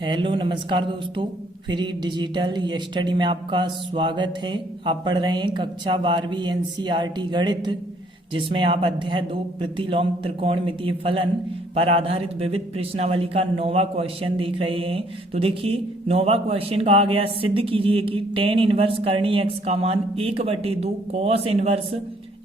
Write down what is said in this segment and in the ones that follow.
Hello नमस्कार दोस्तों। Free digital study में आपका स्वागत है। आप पढ़ रहे हैं कक्षा 12वीं एनसीईआरटी गणित, जिसमें आप अध्याय 2 प्रतिलोम त्रिकोणमितीय फलन पर आधारित विविध प्रश्नावली का 9वां क्वेश्चन देख रहे हैं। तो देखिए 9वां क्वेश्चन कहा गया, सिद्ध कीजिए कि tan इनवर्स करनी x का मान 1/2 cos इनवर्स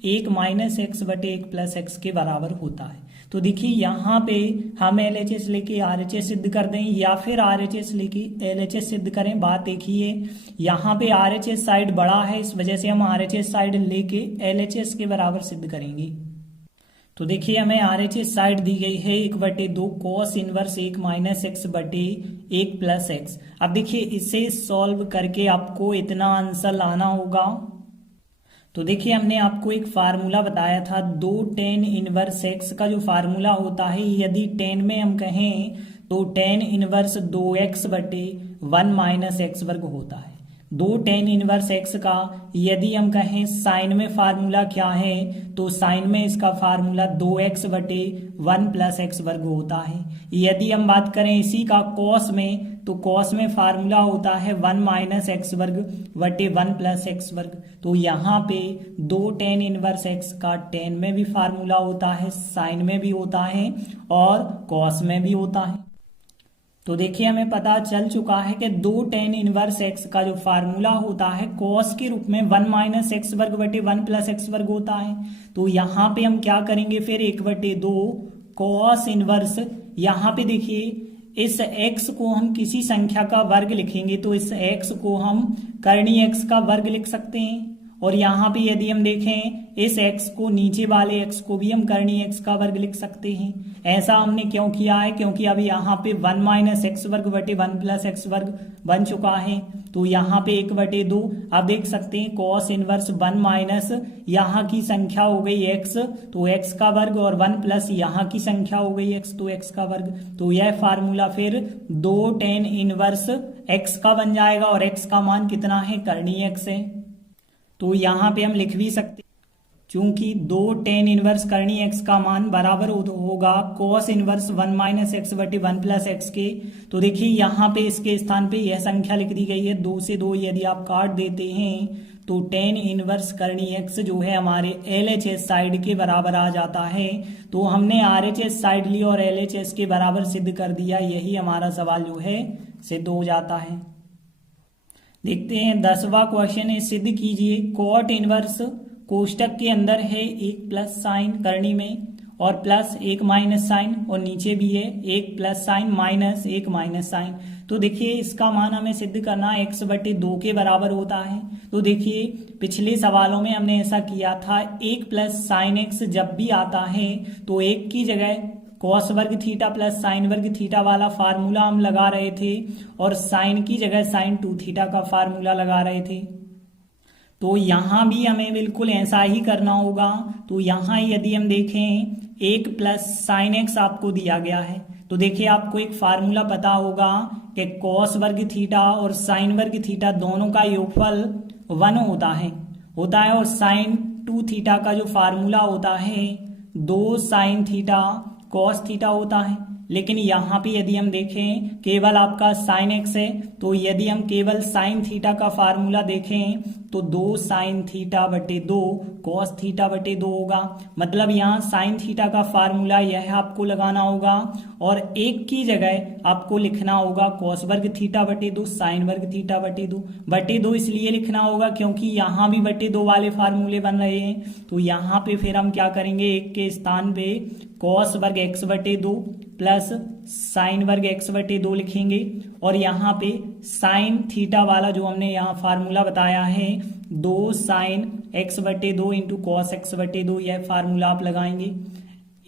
1 माइनस एक्स बटे 1 प्लस एक्स के बराबर होता है। तो देखिए यहाँ पे हम LHS लेके RHS सिद्ध कर दें या फिर RHS लेके LHS सिद्ध करें, बात देखिए यहाँ पे RHS साइड बड़ा है, इस वजह से हम RHS साइड लेके LHS के बराबर सिद्ध करेंगे। तो देखिए हमें RHS साइड दी गई है 1/2 cos इनवर्स 1 माइनस एक्स बटे 1 प्लस एक्स। अब देखिए इसे सॉल्व करके आपको इतना आंसर लाना होगा। तो देखिए हमने आपको एक फार्मूला बताया था, 2 tan इनवर्स एक्स का जो फार्मूला होता है, यदि tan में हम कहें तो tan इनवर्स 2x बटे 1 माइनस एक्स वर्ग होता है। 2 tan इनवर्स एक्स का यदि हम कहें साइन में फार्मूला क्या है, तो साइन में इसका फार्मूला 2x बटे 1 प्लस एक्स वर्ग होता है। यदि हम बात करें इसी का कॉस में, तो कॉस में फार्मूला होता है 1 माइनस एक्स वर्ग बटे 1 प्लस एक्स वर्ग। तो यहाँ पे 2 tan इनवर्स एक्स का tan में भी फार्मूला होता है, साइन में भी होता है और कॉस में भी होता है। तो देखिए हमें पता चल चुका है कि 2 tan इनवर्स एक्स का जो फार्मूला होता है कॉस के रूप में 1 माइनस एक्स वर्ग बटे 1 प्लस एक्स वर्ग होता है। तो यहाँ पे हम क्या करेंगे फिर 1/2 cos इनवर्स, यहाँ पे देखिए इस x को हम किसी संख्या का वर्ग लिखेंगे, तो इस x को हम कर्णी x का वर्ग लिख सकते हैं। और यहाँ पे यदि हम देखें इस x को, नीचे वाले x को भी हम कर्णी x का वर्ग लिख सकते हैं। ऐसा हमने क्यों किया है, क्योंकि अब यहाँ पे 1 माइनस एक्स वर्ग बटे 1 प्लस एक्स वर्ग बन चुका है। तो यहाँ पे 1/2 आप देख सकते हैं cos इनवर्स 1 माइनस यहाँ की संख्या हो गई x, तो x का वर्ग, और 1 प्लस यहाँ की संख्या हो गई x, तो x का वर्ग। तो यह फार्मूला फिर 2 tan इनवर्स x का बन जाएगा, और x का मान कितना है, कर्णी x है। तो यहाँ पे हम लिख भी सकते, चूंकि 2 tan इनवर्स कर्णी x का मान बराबर होगा cos इनवर्स 1 माइनस एक्स बटे 1 प्लस एक्स के। तो देखिए यहाँ पे इसके स्थान पे यह संख्या लिख दी गई है, 2 से 2 यदि आप काट देते हैं तो tan इनवर्स कर्णी x जो है हमारे LHS साइड के बराबर आ जाता है। तो हमने RHS साइड ली और LHS के बराबर सिद्ध कर दिया, यही हमारा सवाल जो है सिद्ध हो जाता है। देखते हैं 10वां क्वेश्चन है, सिद्ध कीजिए cot इनवर्स कोष्टक के अंदर है 1 प्लस साइन करनी में और प्लस 1 माइनस साइन, और नीचे भी है 1 plus sign minus 1 minus sign. तो देखिए इसका मान हमें सिद्ध करना x/2 के बराबर होता है। तो देखिए पिछले सवालों में हमने ऐसा किया था, 1 प्लस साइन x जब भी आता है तो 1 की जगह cos वर्ग थीटा प्लस साइन वर्ग थीटा वाला फार्मूला हम लगा रहे थे, और साइन की जगह साइन 2 थीटा का फार्मूला लगा रहे थे। तो यहाँ भी हमें बिल्कुल ऐसा ही करना होगा। तो यहाँ यदि हम देखें 1 प्लस साइन एक्स आपको दिया गया है, तो देखिए आपको एक फार्मूला पता होगा कि cos वर्ग थीटा और साइन वर्ग थीटा दोनों का योगफल 1 होता है, और साइन 2 थीटा का जो फार्मूला होता है 2 साइन थीटा cos थीटा होता है। लेकिन यहाँ पे यदि हम देखें केवल आपका साइन एक्स है, तो यदि हम केवल साइन थीटा का फार्मूला देखें तो 2 साइन थीटा बटे 2 cos थीटा बटे 2 होगा। मतलब यहाँ साइन थीटा का फार्मूला यह आपको लगाना होगा, और 1 की जगह आपको लिखना होगा cos वर्ग थीटा बटे 2 साइन वर्ग थीटा बटे 2 इसलिए लिखना होगा क्योंकि यहाँ भी बटे 2 वाले फार्मूले बन रहे हैं। तो यहाँ पे फिर हम क्या करेंगे, 1 के स्थान पे cos वर्ग x बटे 2 प्लस साइन वर्ग x बटे 2 लिखेंगे, और यहाँ पे साइन थीटा वाला जो हमने यहाँ फार्मूला बताया है 2 साइन x बटे 2 इंटू कॉस एक्स बटे 2, यह फार्मूला आप लगाएंगे।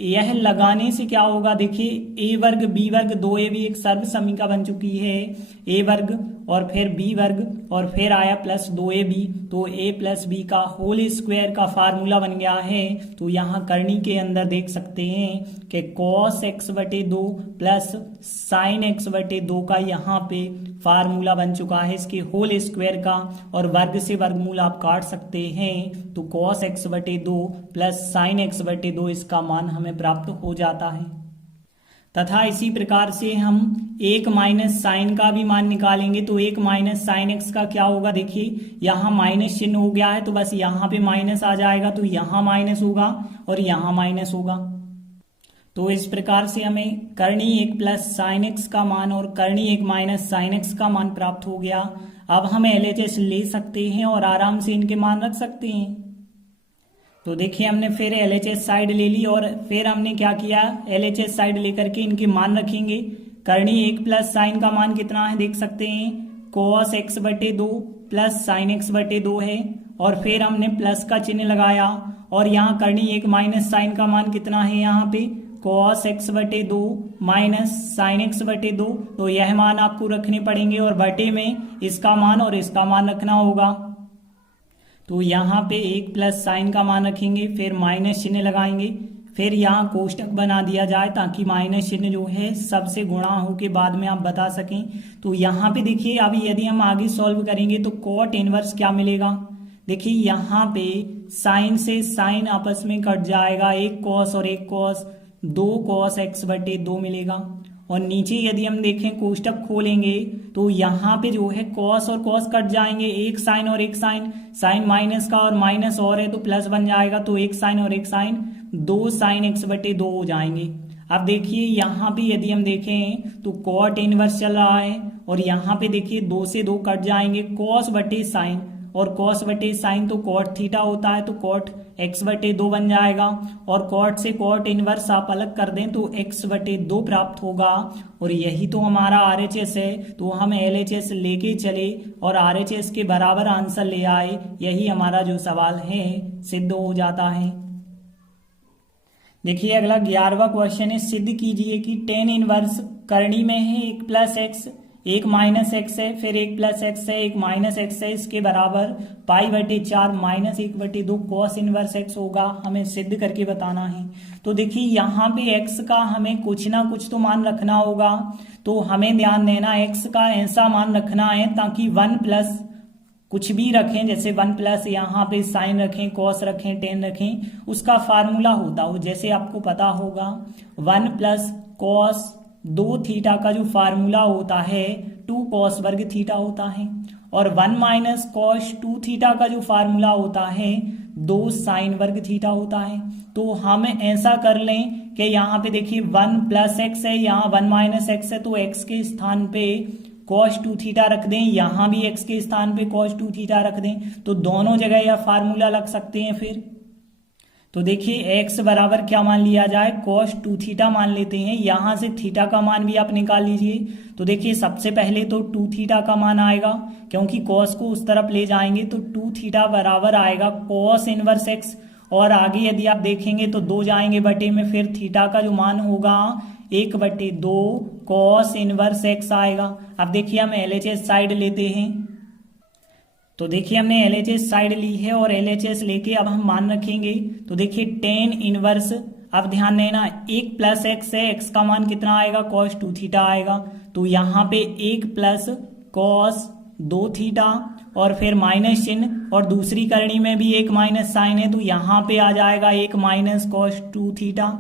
यह लगाने से क्या होगा, देखिए a वर्ग b वर्ग 2a भी एक सर्व समीका बन चुकी है, a वर्ग और फिर b वर्ग और फिर आया प्लस 2ab, तो a प्लस b का होल स्क्वायर का फार्मूला बन गया है। तो यहाँ करनी के अंदर देख सकते हैं कि cos x बटे 2 प्लस साइन x बटे 2 का यहाँ पे फार्मूला बन चुका है, इसके होल स्क्वायर का, और वर्ग से वर्गमूल आप काट सकते हैं। तो cos x बटे 2 प्लस साइन x बटे 2 इसका मान हमें प्राप्त हो जाता है। तथा इसी प्रकार से हम 1 माइनस साइन का भी मान निकालेंगे। तो 1 माइनस साइन एक्स का क्या होगा, देखिए यहाँ माइनस चिन्ह हो गया है तो बस यहाँ पे माइनस आ जाएगा, तो यहाँ माइनस होगा और यहाँ माइनस होगा। तो इस प्रकार से हमें करनी 1 प्लस साइन एक्स का मान और करनी 1 माइनस साइन एक्स का मान प्राप्त हो गया। अब हम LHS ले सकते हैं और आराम से इनके मान रख सकते हैं। तो देखिए हमने फिर LHS साइड ले ली और फिर हमने क्या किया, LHS साइड लेकर के इनके मान रखेंगे। करनी 1 प्लस साइन का मान कितना है देख सकते हैं, cos x बटे 2 प्लस साइन एक्स बटे 2 है और फिर हमने प्लस का चिन्ह लगाया और यहाँ करनी 1 माइनस साइन का मान कितना है, यहाँ पे cos x बटे 2 माइनस साइन एक्स बटे 2। तो यह मान आपको रखने पड़ेंगे और बटे में इसका मान और इसका मान रखना होगा। तो यहाँ पे 1 प्लस साइन का मान रखेंगे, फिर माइनस चिन्ह लगाएंगे, फिर यहाँ कोष्टक बना दिया जाए ताकि माइनस चिन्ह जो है सबसे गुणा हो के बाद में आप बता सकें। तो यहाँ पे देखिए अभी यदि हम आगे सॉल्व करेंगे तो कॉट इनवर्स क्या मिलेगा, देखिए यहाँ पे साइन से साइन आपस में कट जाएगा, 1 कॉस और 1 कॉस, 2 कॉस x बटे 2 मिलेगा। और नीचे यदि हम देखें कोष्टक खोलेंगे तो यहाँ पे जो है कॉस और कॉस कट जाएंगे, 1 साइन और 1 साइन, साइन माइनस का और माइनस और है तो प्लस बन जाएगा, तो 1 साइन और 1 साइन, 2 साइन x बटे 2 हो जाएंगे। अब देखिए यहाँ पे यदि हम देखें तो कॉट इनवर्स चल रहा है और यहाँ पे देखिए 2 से 2 कट जाएंगे, कॉस बटे साइन और कॉस बटे साइन तो कॉट थीटा होता है तो कॉट x बटे 2 बन जाएगा और कॉट से कॉट इनवर्स आप अलग कर दें तो x बटे 2 प्राप्त होगा। और यही तो हमारा RHS है, तो हम LHS लेके चले और RHS के बराबर आंसर ले आए, यही हमारा जो सवाल है सिद्ध हो जाता है। देखिए अगला 11वां क्वेश्चन है, सिद्ध कीजिए कि tan इनवर्स करनी में है 1 प्लस एक्स, 1 माइनस एक्स है, फिर 1 प्लस एक्स है, 1 माइनस एक्स है, इसके बराबर पाई बटे 4 माइनस 1 बटे 2 कॉस इनवर्स एक्स होगा, हमें सिद्ध करके बताना है। तो देखिए यहाँ पे एक्स का हमें कुछ ना कुछ तो मान रखना होगा, तो हमें ध्यान देना एक्स का ऐसा मान रखना है ताकि 1 प्लस कुछ भी रखें, जैसे 1 प्लस यहाँ पे साइन रखें, कॉस रखें, टेन रखें, उसका फार्मूला होता हो, जैसे आपको पता होगा 1 प्लस कॉस 2 थीटा का जो फार्मूला होता है 2 कॉस वर्ग थीटा होता है और 1 माइनस कॉस 2 थीटा का जो फार्मूला होता है 2 साइन वर्ग थीटा होता है। तो हम ऐसा कर लें कि यहाँ पे देखिए 1 प्लस एक्स है, यहाँ 1 माइनस एक्स है, तो एक्स के स्थान पे cos 2 थीटा रख दें, यहाँ भी x के स्थान पे cos 2 थीटा रख दें, तो दोनों जगह यह फार्मूला लग सकते हैं। फिर तो देखिए x बराबर क्या मान लिया जाए, cos 2 थीटा मान लेते हैं, यहाँ से थीटा का मान भी आप निकाल लीजिए। तो देखिए सबसे पहले तो 2 थीटा का मान आएगा, क्योंकि cos को उस तरफ ले जाएंगे तो 2 थीटा बराबर आएगा cos इनवर्स x, और आगे यदि आप देखेंगे तो 2 जाएंगे बटे में, फिर थीटा का जो मान होगा 1 बटे 2 कॉस इनवर्स एक्स आएगा। अब देखिए हम LHS साइड लेते हैं, तो देखिए हमने LHS साइड ली है और LHS लेके अब हम मान रखेंगे। तो देखिए tan इनवर्स, अब ध्यान देना 1 प्लस एक्स है, एक्स का मान कितना आएगा, cos 2 थीटा आएगा, तो यहाँ पे 1 प्लस cos 2 थीटा और फिर माइनस चिन्ह, और दूसरी करनी में भी 1 माइनस साइन है तो यहाँ पे आ जाएगा 1 माइनस cos 2 थीटा।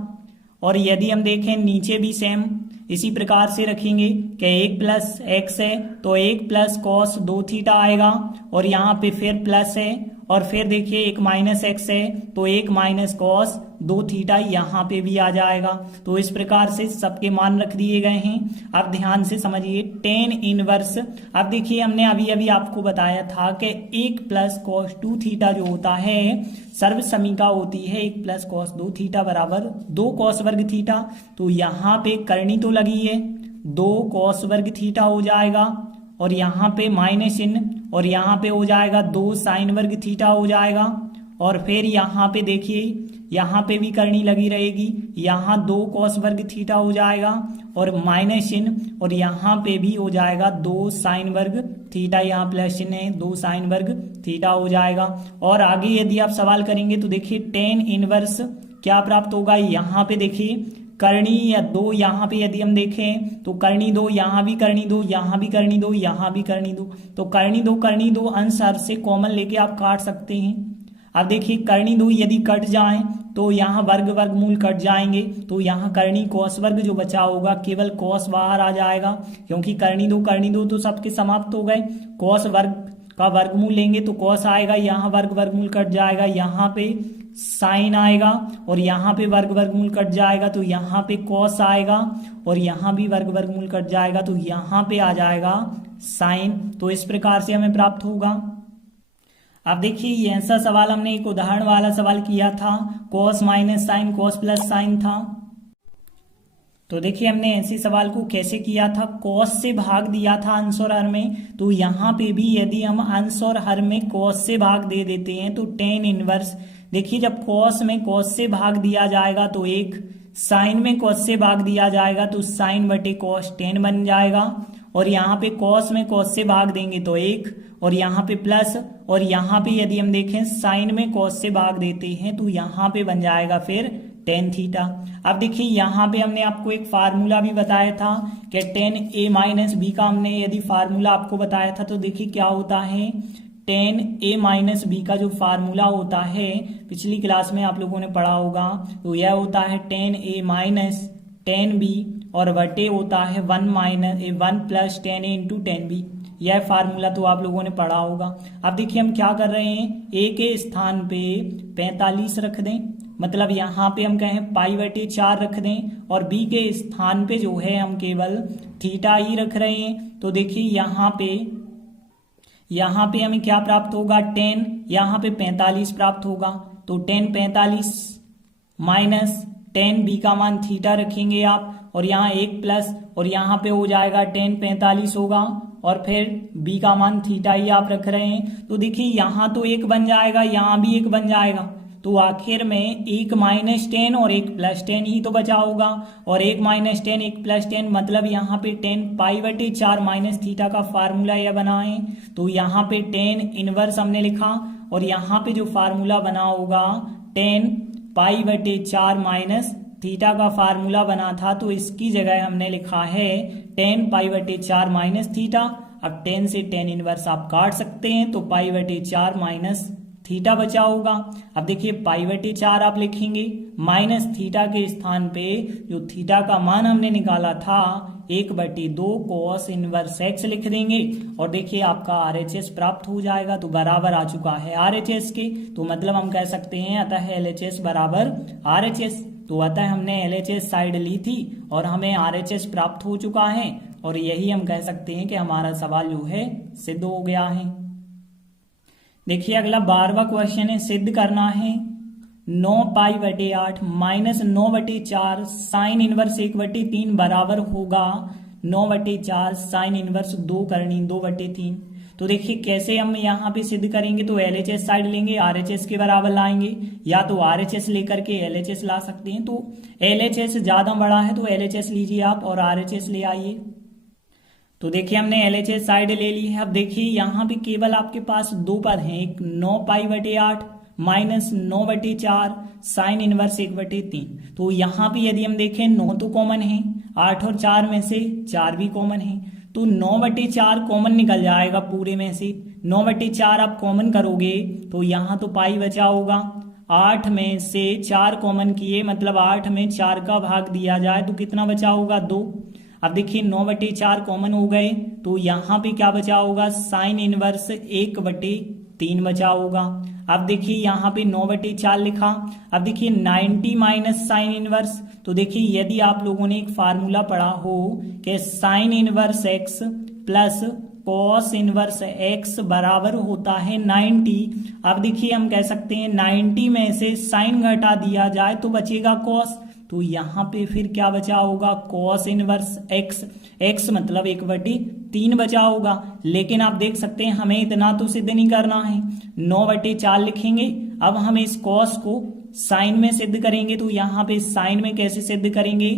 और यदि हम देखें नीचे भी सेम इसी प्रकार से रखेंगे कि 1 प्लस एक्स है तो 1 प्लस cos 2 थीटा आएगा और यहाँ पे फिर प्लस है, और फिर देखिए 1 माइनस एक्स है तो 1 माइनस cos 2 थीटा यहाँ पे भी आ जाएगा। तो इस प्रकार से सबके मान रख दिए गए हैं। अब ध्यान से समझिए tan इनवर्स, अब देखिए हमने अभी अभी आपको बताया था कि 1 प्लस cos 2 थीटा जो होता है सर्व समीका होती है 1 प्लस cos 2 थीटा बराबर 2 cos वर्ग थीटा। तो यहाँ पे करनी तो लगी है 2 cos वर्ग थीटा हो जाएगा और यहाँ पे माइनस चिन्ह, और यहाँ पे हो जाएगा 2 साइन वर्ग थीटा हो जाएगा, और फिर यहाँ पे देखिए यहाँ पे भी करनी लगी रहेगी, यहाँ 2 cos वर्ग थीटा हो जाएगा और माइनस चिन्ह, और यहाँ पे भी हो जाएगा 2 साइन वर्ग थीटा, यहाँ प्लस चिन्ह है 2 साइन वर्ग थीटा हो जाएगा। और आगे यदि आप सवाल करेंगे तो देखिए tan इनवर्स क्या प्राप्त होगा, यहाँ पे देखिए करनी या 2, यहाँ पे यदि हम देखें तो करनी 2, यहाँ भी करनी 2, यहाँ भी करनी 2, यहाँ भी करनी 2, तो करनी 2 अंश हर से कॉमन लेके आप काट सकते हैं। अब देखिए करनी 2 यदि कट जाए तो यहाँ वर्ग वर्गमूल कट जाएंगे, तो यहाँ करनी कॉस वर्ग जो बचा होगा केवल कॉस बाहर आ जाएगा, क्योंकि करनी दो तो सबके समाप्त हो गए। कॉस वर्ग का वर्गमूल लेंगे तो कॉस आएगा, यहाँ वर्ग वर्गमूल कट जाएगा, यहाँ पे साइन आएगा, और यहाँ पे वर्ग वर्गमूल कट जाएगा तो यहाँ पे कॉस आएगा, और यहाँ भी वर्ग वर्गमूल कट जाएगा तो यहाँ पे आ जाएगा साइन। तो इस प्रकार से हमें प्राप्त होगा। अब देखिए ऐसा सवाल हमने एक उदाहरण वाला सवाल किया था, cos minus sine cos plus sign था। तो देखिए हमने ऐसे सवाल को कैसे किया था, कॉस से भाग दिया था अंश और हर में, तो यहाँ पे भी यदि हम अंश और हर में कॉस से भाग दे देते हैं तो टेन इनवर्स, देखिए जब कॉस में कॉस से भाग दिया जाएगा तो एक, साइन में कॉस से भाग दिया जाएगा तो साइन बटे कॉस टेन बन जाएगा, और यहाँ पे कॉस में कॉस से भाग देंगे तो एक, और यहाँ पे प्लस, और यहाँ पे यदि हम देखें साइन में कॉस से भाग देते हैं तो यहाँ पे बन जाएगा फिर टेन थीटा। अब देखिए यहाँ पे हमने आपको एक फार्मूला भी बताया था कि टेन ए माइनस बी का हमने यदि फार्मूला आपको बताया था, तो देखिए क्या होता है, टेन ए माइनस बी का जो फार्मूला होता है पिछली क्लास में आप लोगों ने पढ़ा होगा, तो यह होता है टेन ए माइनस टेन बी, और बटे होता है वन प्लस टेन ए इंटू टेन बी। यह फार्मूला तो आप लोगों ने पढ़ा होगा। अब देखिए हम क्या कर रहे हैं, ए के स्थान पे 45 रख दें, मतलब यहाँ पे हम कहें पाई बटे 4 रख दें, और बी के स्थान पे जो है हम केवल थीटा ही रख रहे हैं। तो देखिए यहाँ पे हमें क्या प्राप्त होगा, 10, यहाँ पे 45 प्राप्त होगा, तो 10 45 माइनस 10 बी का मान थीटा रखेंगे आप, और यहाँ एक प्लस, और यहाँ पे हो जाएगा 10 45 होगा, और फिर बी का मान थीटा ही आप रख रहे हैं। तो देखिए यहाँ तो एक बन जाएगा, यहाँ भी एक बन जाएगा, तो आखिर में एक माइनस 10 और एक प्लस 10 ही तो बचा होगा, और एक माइनस 10 एक प्लस 10 मतलब यहाँ पे 10 पाई बटे 4 माइनस थीटा का फार्मूला यह बना है। तो यहाँ पे 10 इनवर्स हमने लिखा, और यहाँ पे जो फार्मूला बना होगा 10 पाई बटे 4 माइनस थीटा का फार्मूला बना था, तो इसकी जगह हमने लिखा है 10 पाई बटे 4 माइनस थीटा। अब 10 से 10 इनवर्स आप काट सकते हैं, तो पाई बटे 4 माइनस थीटा बचा होगा। अब देखिए पाई बटे 4 आप लिखेंगे, माइनस थीटा के स्थान पे जो थीटा का मान हमने निकाला था 1/2 कॉस इनवर्स एक्स लिख देंगे, और देखिए आपका RHS प्राप्त हो जाएगा। तो बराबर आ चुका है RHS के, तो मतलब हम कह सकते हैं अतः LHS बराबर RHS। तो अतः हमने LHS साइड ली थी और हमें RHS प्राप्त हो चुका है, और यही हम कह सकते हैं कि हमारा सवाल जो है सिद्ध हो गया है। देखिए अगला 12वां क्वेश्चन है, सिद्ध करना है 9 पाई बटे 8 माइनस 9 बटे 4 साइन इनवर्स 1/3 बराबर होगा 9 बटे 4 साइन इनवर्स 2 करनी 2/3। तो देखिए कैसे हम यहाँ पे सिद्ध करेंगे, तो LHS साइड लेंगे, RHS के बराबर लाएंगे, या तो RHS लेकर के LHS ला सकते हैं। तो LHS ज्यादा बड़ा है तो LHS लीजिए आप, और RHS ले आइए। तो देखिए हमने LHS साइड ले ली है। अब देखिए यहाँ पे केवल आपके पास दो पद हैं, एक 9 पाई बटे 8 माइनस 9 बटे 4 साइन इनवर्स 1/3। तो यहाँ पे यदि हम देखें 9 तो कॉमन है, 8 और 4 में से 4 भी कॉमन है, तो 9 बटे 4 कॉमन निकल जाएगा पूरे में से। 9 बटे 4 आप कॉमन करोगे तो यहाँ तो पाई बचा होगा, 8 में से 4 कॉमन किए मतलब 8 में 4 का भाग दिया जाए तो कितना बचा होगा 2। अब देखिए 9 बटे 4 कॉमन हो गए, तो यहाँ पे क्या बचा होगा साइन इनवर्स 1/3 बचा होगा। अब देखिए यहाँ पे 9 बटे 4 लिखा। अब देखिए 90 माइनस साइन इनवर्स, तो देखिए यदि आप लोगों ने एक फार्मूला पढ़ा हो कि sine inverse x plus cos inverse x बराबर होता है 90। अब देखिए हम कह सकते हैं 90 में से साइन घटा दिया जाए तो बचेगा कॉस, तो यहाँ पे फिर क्या बचा होगा कॉस इनवर्स x मतलब 1/3 बचा होगा। लेकिन आप देख सकते हैं हमें इतना तो सिद्ध नहीं करना है, 9 बटे 4 लिखेंगे। अब हम इस कॉस को साइन में सिद्ध करेंगे, तो यहाँ पे साइन में कैसे सिद्ध करेंगे,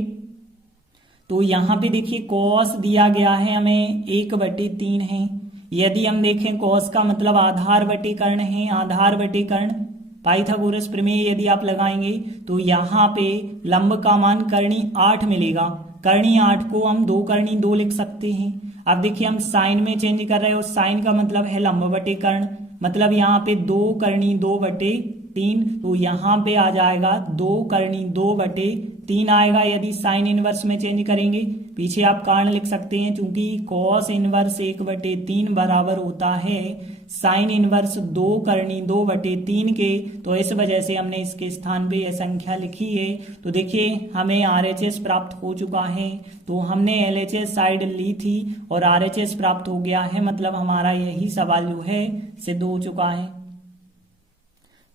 तो यहाँ पे देखिए कॉस दिया गया है हमें 1/3 है। यदि हम देखें कॉस का मतलब आधार बटे कर्ण है, आधार बटे कर्ण पाइथागोरस प्रमेय यदि आप लगाएंगे तो यहाँ पे लंब का मान कर्णी 8 मिलेगा। कर्णी 8 को हम 2 कर्णी 2 लिख सकते हैं। अब देखिए हम साइन में चेंज कर रहे हैं और साइन का मतलब है लंब बटे कर्ण, मतलब यहाँ पे 2 कर्णी 2/3 3, तो यहाँ पे आ जाएगा 2/2/3 आएगा यदि साइन इनवर्स में चेंज करेंगे। पीछे आप कारण लिख सकते हैं, चूंकि कॉस इनवर्स 1/3 बराबर होता है साइन इनवर्स 2/2/3 के, तो इस वजह से हमने इसके स्थान पे यह संख्या लिखी है। तो देखिए हमें RHS प्राप्त हो चुका है, तो हमने LHS साइड ली थी और RHS प्राप्त हो गया है, मतलब हमारा यही सवाल जो है सिद्ध हो चुका है।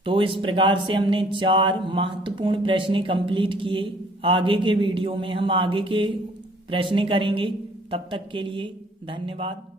तो इस प्रकार से हमने 4 महत्वपूर्ण प्रश्न कंप्लीट किए। आगे के वीडियो में हम आगे के प्रश्न करेंगे। तब तक के लिए धन्यवाद।